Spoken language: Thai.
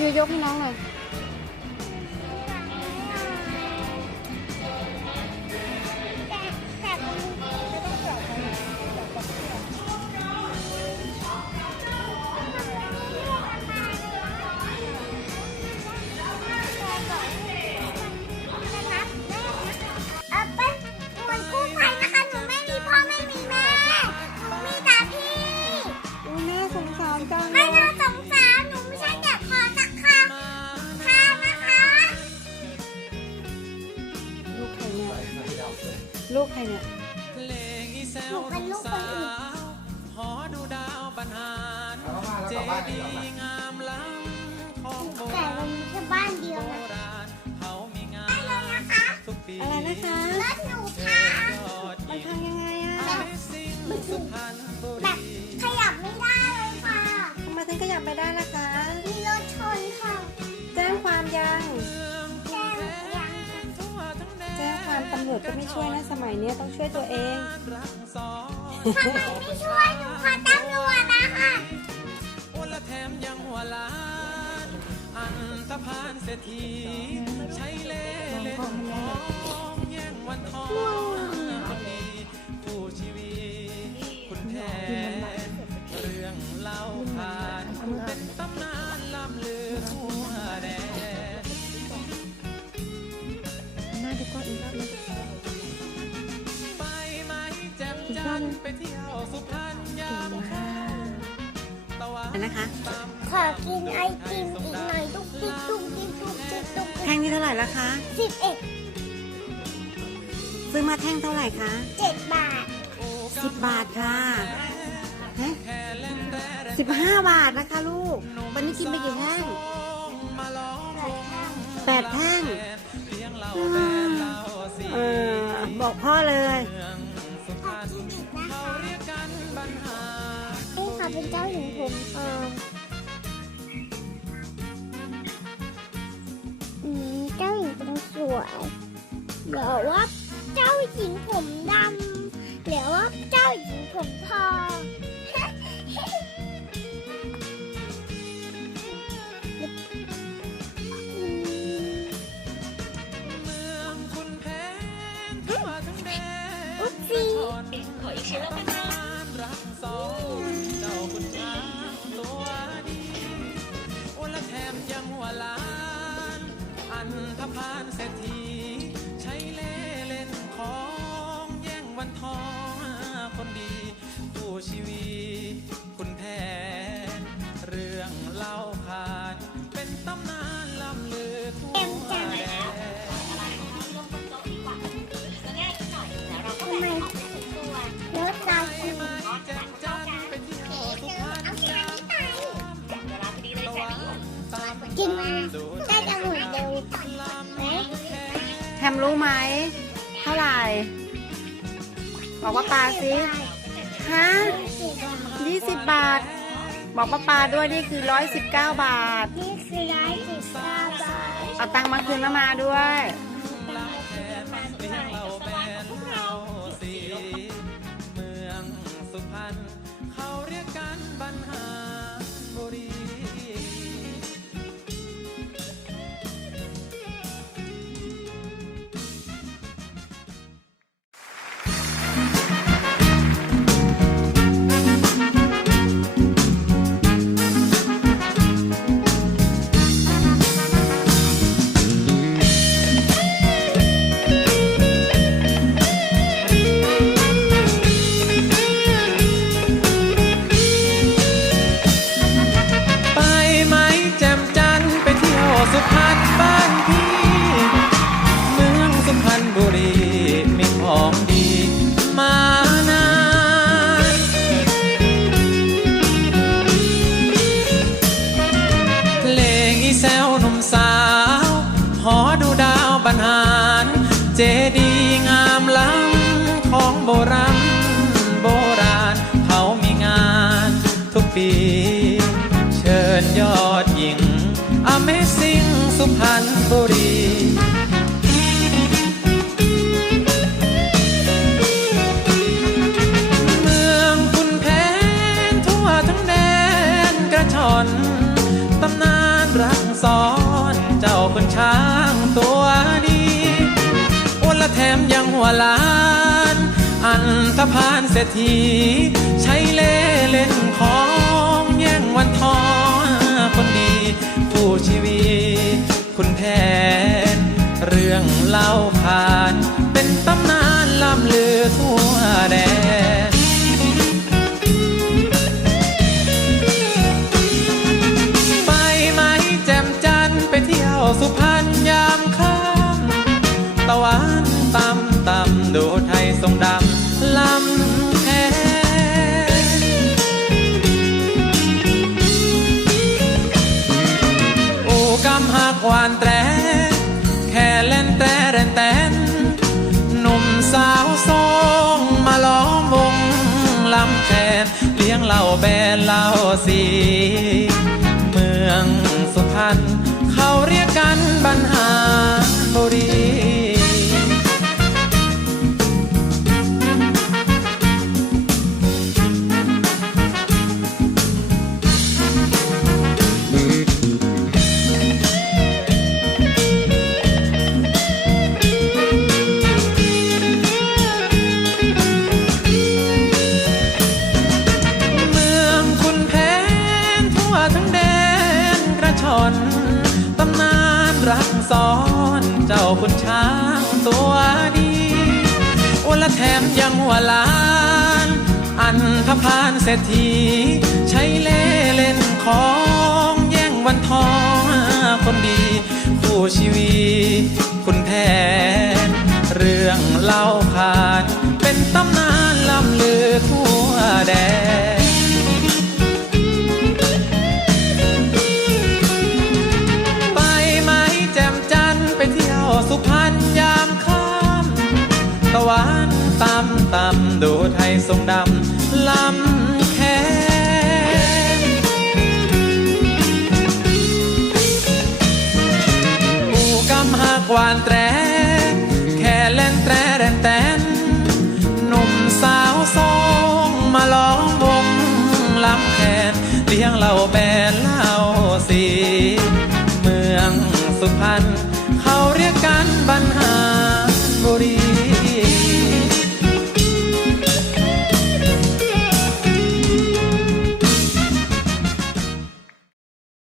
ยูยกให้น้องหน่อย ลูกใครเนี่ยหนูเป็นลูกคนอื่นหอดูดาวบรรหารเอามาแล้วเจกลับบ้านดีดีกว่าย์งามล้ำของโบแต่ราเราณมีแค่บ้านเดียวโบนะราณเขามีงาได้เลยนนะคะทุกปีอะไรนะคะ รถหนูค่ะยอดมันหญิงพังยังไงอะ Amazing สุพรรณบุแบรีบขยับไม่ได้เลยค่ะ ทำไมถึงขยับไม่ได้ล่ะค งความตำรวจก็ไม่ช่วยนะสมัยเนี้ยต้องช่วยตัวเองรักสองทำไมไม่ช่วยหนูขอตำรวจนะคะโอละแถมยังหัวล้านอันตพานเศรษฐีใช้เล่ห์เล่นของแย่งวันทองคนดีผู้ชีวิตคุณแทนเรื่องเล่าผ่านเป็นตำนาน นะคะ ขอกินไอติมอีกหน่อยทุกทิกทุกทิกทุกทิกทุกแท่งนี้เท่าไหร่ละคะ สิบเอ็ดซื้อมาแท่งเท่าไหร่คะเจ็ดบาทสิบบาทค่ะฮะสิบห้าบาทนะคะลูก วันนี้กินไปกี่แท่งแปดแท่งเลี้ยงเราเออบอกพ่อเลย ค่ะเป็นเจ้าหญิงผมทองอืมเจ้าหญิงผมสวยหรือว่าเจ้าหญิงผมดำหรือว่าเจ้าหญิงผมทอง พาล รู้ไหม เท่าไหร่ บอกว่าปลาสิฮะยี่สิบบาท บอกว่าปลาด้วยนี่คือร้อยสิบเก้าบาท นี่คือร้อยสิบเก้าบาท เอาตังค์มาคืนมามาด้วยำล้ำของโบราณโบราณเขามีงานทุกปี เชิญยอดหญิง Amazing สุพรรณบุรี แถมยังหัวล้าน อันธพานเศรษฐี ใช้เล่เล่นของแย่งวันทองคนดีคู่ชีวี คุณแทนเรื่องเล่าผ่าน เป็นตำนานล่ำลือทั่วแดน แค่เล่นแต่เล่นแตนหนุ่มสาวสองมาล้อมวงลำแคนเลี้ยงเหล่าแบนเหล่าสีเมืองสุพรรณเขาเรียกกันบรรหา รักซ้อนเจ้าคุณช้างตัวดีโอละแถมยังหัวล้าน อันธพาลเศรษฐี ใช้เล่เล่นของแย่งวันทองคนดี คู่ชีวิตคุณแผนเรื่องเล่าขาน ทรงดำลำแขนปู่กำหักวานแตรแค่เล่นแตรแดนแตนหนุ่มสาวสองมาล้อมวงลำแขนเลี้ยงเหล่าแบนเหล่าสีเมืองสุพรรณเขาเรียกกันบรรหารบุรี